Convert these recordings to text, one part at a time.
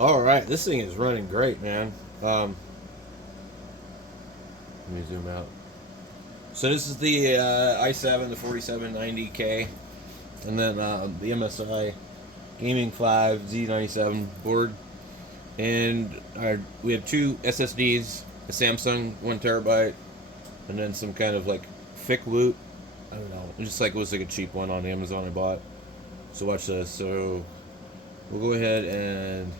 All right, this thing is running great, man. Um, Let me zoom out. So this is the i7, the 4790K, and then the MSI Gaming 5 Z97 board, and we have two SSDs, a Samsung 1 TB, and then some kind of like thick loot. I don't know, just like it was like a cheap one on Amazon I bought. So watch this. So we'll go ahead and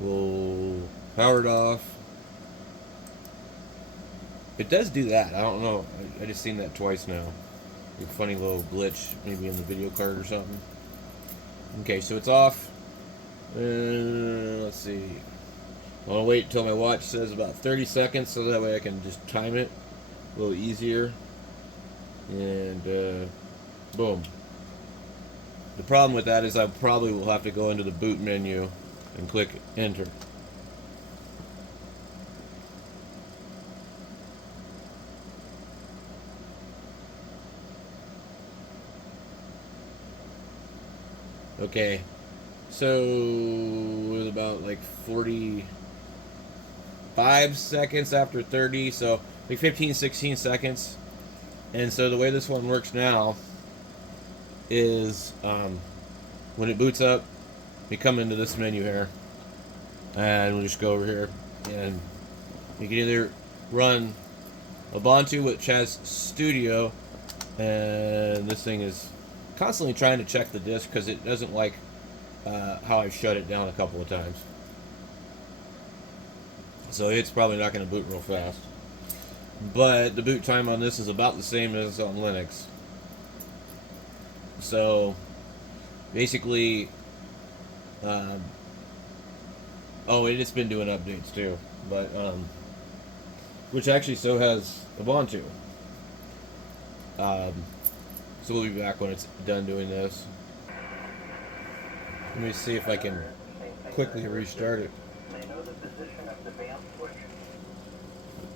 we'll power it off. It does do that. I don't know. I just seen that twice now. A funny little glitch, maybe in the video card or something. Okay, so it's off. Let's see. I'll wait until my watch says about 30 seconds so that way I can just time it a little easier. And boom. The problem with that is I probably will have to go into the boot menu and click enter. Okay, so it was about like 45 seconds after 30, so like 15, 16 seconds. And so the way this one works now is when it boots up, we come into this menu here, and we'll just go over here, and you can either run Ubuntu, which has Studio, and this thing is constantly trying to check the disk because it doesn't like how I shut it down a couple of times. So it's probably not going to boot real fast. But the boot time on this is about the same as on Linux. So basically, um, oh, it has been doing updates too, but which actually so has Ubuntu. Um, so we'll be back when it's done doing this. Let me see if I can quickly restart it.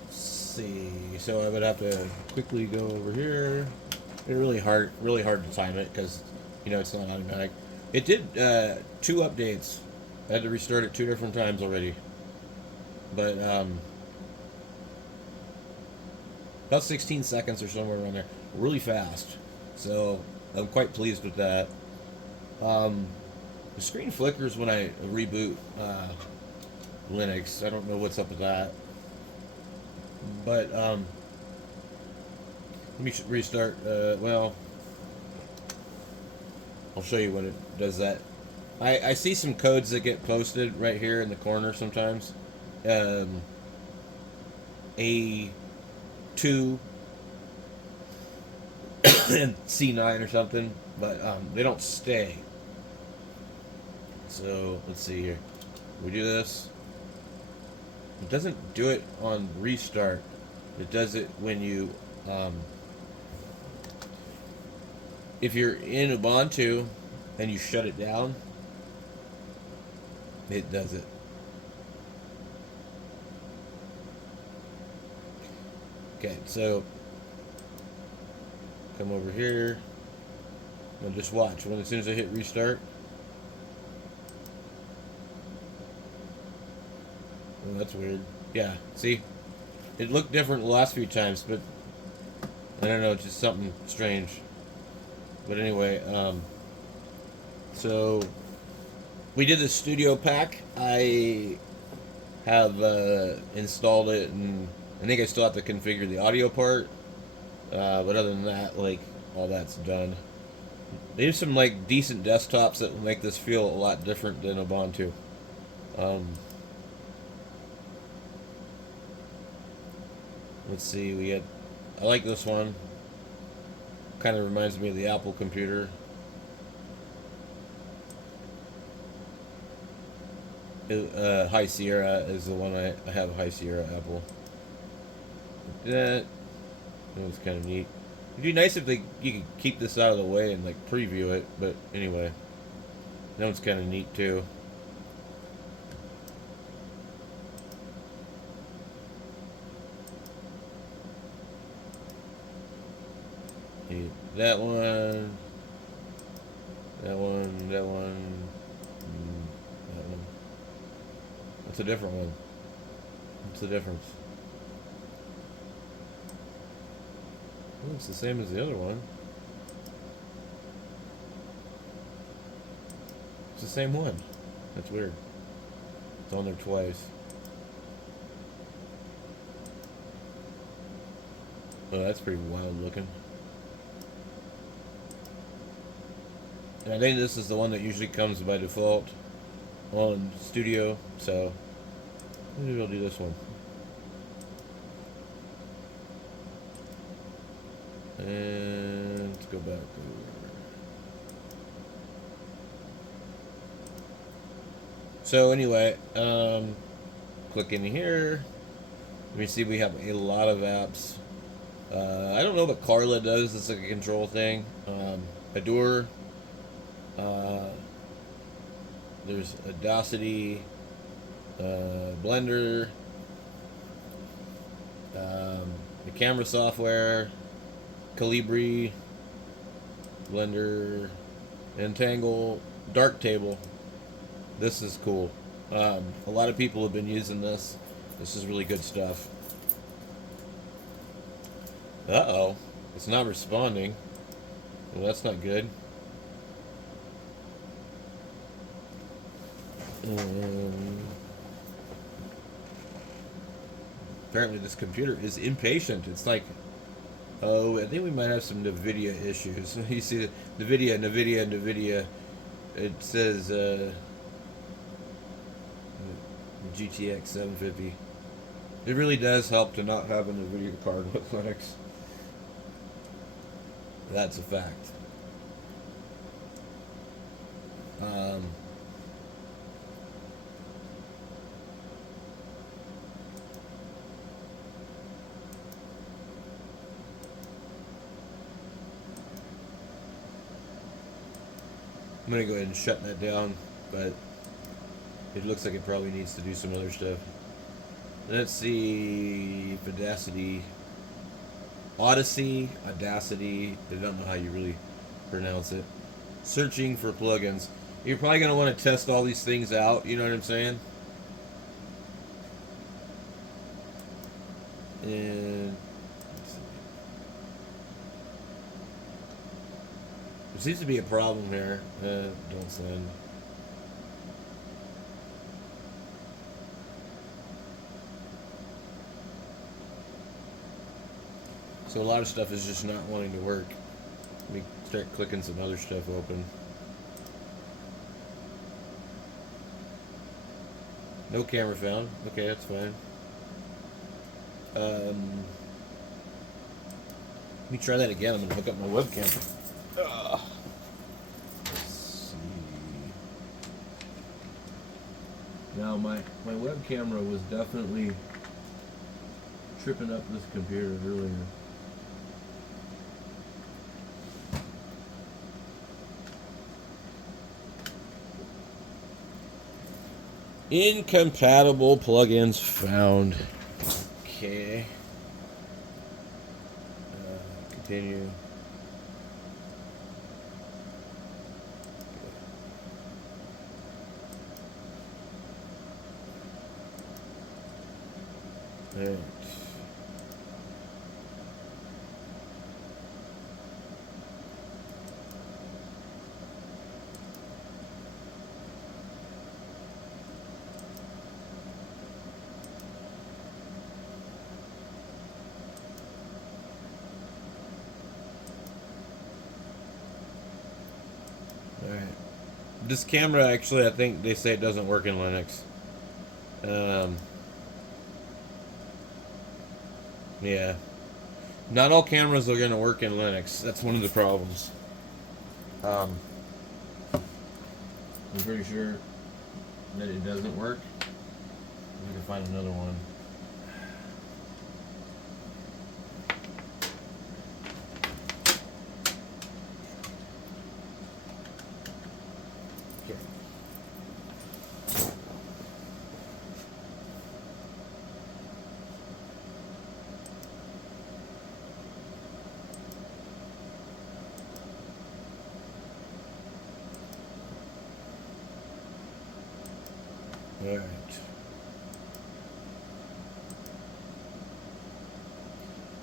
See, so I would have to quickly go over here. It's really hard to time it because it's not automatic. It did two updates. I had to restart it two different times already, but about 16 seconds or somewhere around there, really fast. So I'm quite pleased with that. Um, the screen flickers when I reboot Linux. I don't know what's up with that, but let me restart. Well, I'll show you when it does that. I see some codes that get posted right here in the corner sometimes. A2 and C9 or something, but they don't stay. So let's see here. We do this. It doesn't do it on restart. It does it when you, if you're in Ubuntu and you shut it down, it does it. Okay, so come over here and just watch. When as soon as I hit restart, oh, that's weird. Yeah, see, it looked different the last few times, but I don't know, it's just something strange. But anyway, so we did the studio pack. I have installed it, and I think I still have to configure the audio part. But other than that, like all that's done. They have some like decent desktops that will make this feel a lot different than Ubuntu. Um, let's see, we had. I like this one. Kind of reminds me of the Apple computer. High Sierra is the one I have. High Sierra Apple. That was kind of neat. It'd be nice if you could keep this out of the way and like preview it, but anyway, that one's kind of neat too. That one, that one, that one, that one. It's a different one. What's the difference? Well, it's the same as the other one. It's the same one. That's weird. It's on there twice. Oh, that's pretty wild looking. And I think this is the one that usually comes by default on Studio, so maybe we'll do this one. And let's go back over. So anyway, click in here. Let me see, we have a lot of apps. I don't know what Carla does. It's like a control thing. Adore. There's Audacity, Blender, the camera software, Calibri, Blender, Entangle, Darktable. This is cool. A lot of people have been using this. This is really good stuff. Uh-oh. It's not responding. Well, that's not good. Apparently this computer is impatient. It's like, oh, I think we might have some NVIDIA issues. You see, NVIDIA. It says GTX 750. It really does help to not have a NVIDIA card with Linux. That's a fact. I'm going to go ahead and shut that down, but it looks like it probably needs to do some other stuff. Let's see, Audacity. Audacity. I don't know how you really pronounce it. Searching for plugins. You're probably going to want to test all these things out, you know what I'm saying? And there seems to be a problem here. Don't send. So a lot of stuff is just not wanting to work. Let me start clicking some other stuff open. No camera found. Okay, that's fine. Let me try that again. I'm going to hook up my webcam. Let's see. Now my web camera was definitely tripping up this computer earlier. Incompatible plugins found. Okay. Continue. All right. This camera, actually, I think they say it doesn't work in Linux. Yeah. Not all cameras are going to work in Linux. That's one of the problems. I'm pretty sure that it doesn't work. We can find another one. Alright.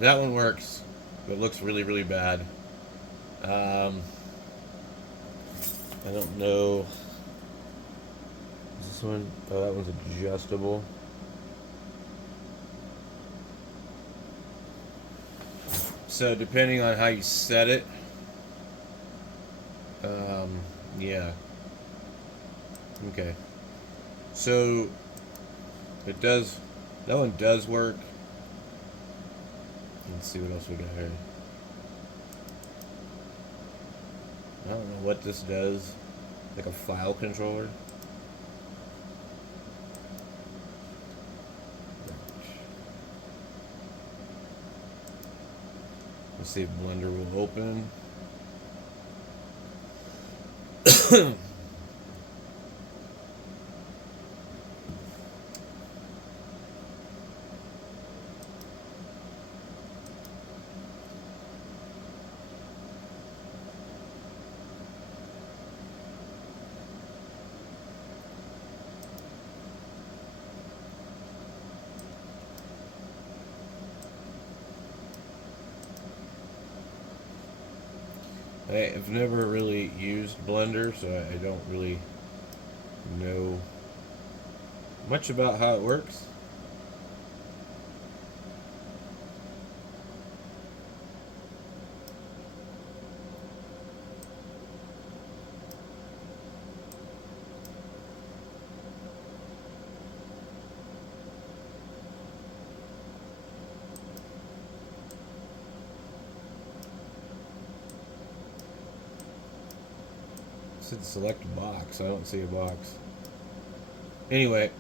That one works, but it looks really, really bad. I don't know. Is this one? Oh, that one's adjustable. So depending on how you set it, yeah. Okay. So it does. That one does work. Let's see what else we got here. I don't know what this does. Like a file controller. Let's see if Blender will open. I've never really used Blender, so I don't really know much about how it works. It said select box. I don't see a box. Anyway,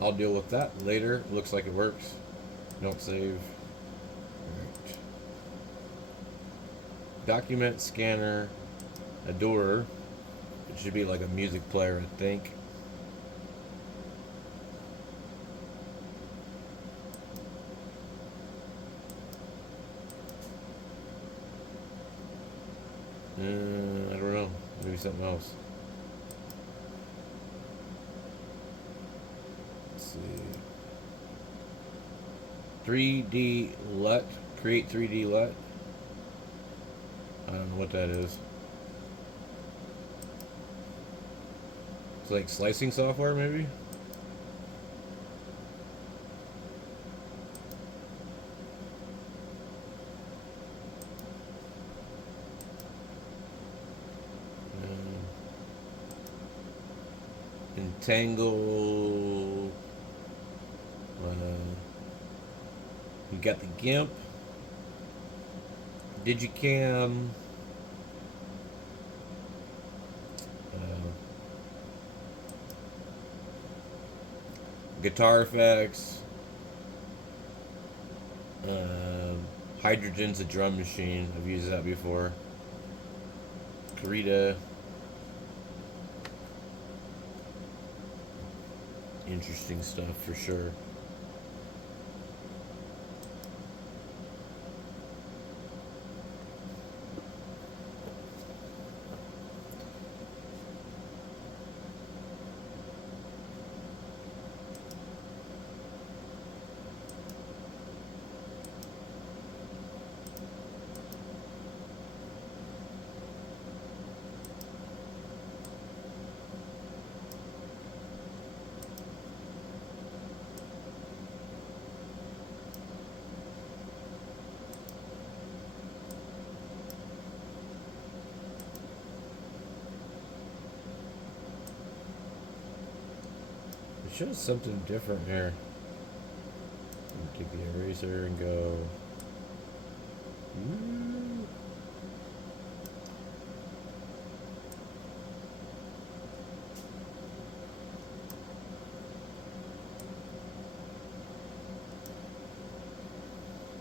I'll deal with that later. Looks like it works. Don't save. Right. Document scanner, a door. It should be like a music player, I think. I don't know. Maybe something else. Let's see. 3D LUT. Create 3D LUT. I don't know what that is. It's like slicing software, maybe? Entangle. You got the GIMP. Digicam. Guitar effects. Hydrogen's a drum machine. I've used that before. Karita. Interesting stuff for sure. It shows something different here. Take the eraser and go.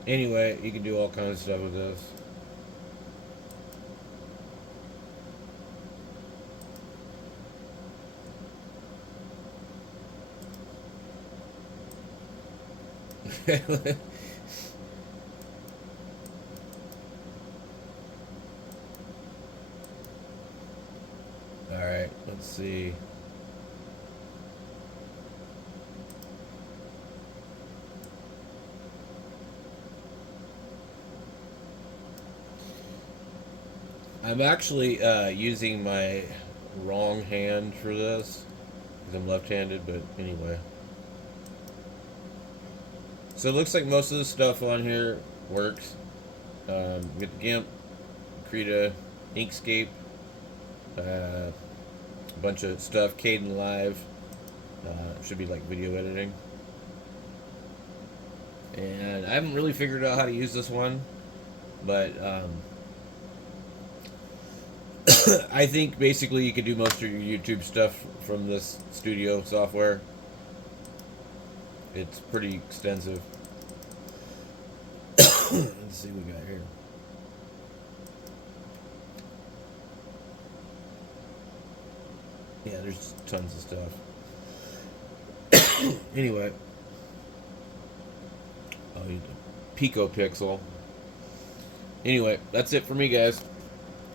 Anyway, you can do all kinds of stuff with this. Alright, let's see. I'm actually using my wrong hand for this because I'm left-handed, but anyway. So it looks like most of the stuff on here works. We get the GIMP, Krita, Inkscape, a bunch of stuff, Caden Live, should be like video editing. And I haven't really figured out how to use this one, but I think basically you can do most of your YouTube stuff from this studio software. It's pretty extensive. Let's see what we got here. Yeah, there's tons of stuff. Anyway. Oh, you Pico Pixel. Anyway, that's it for me, guys.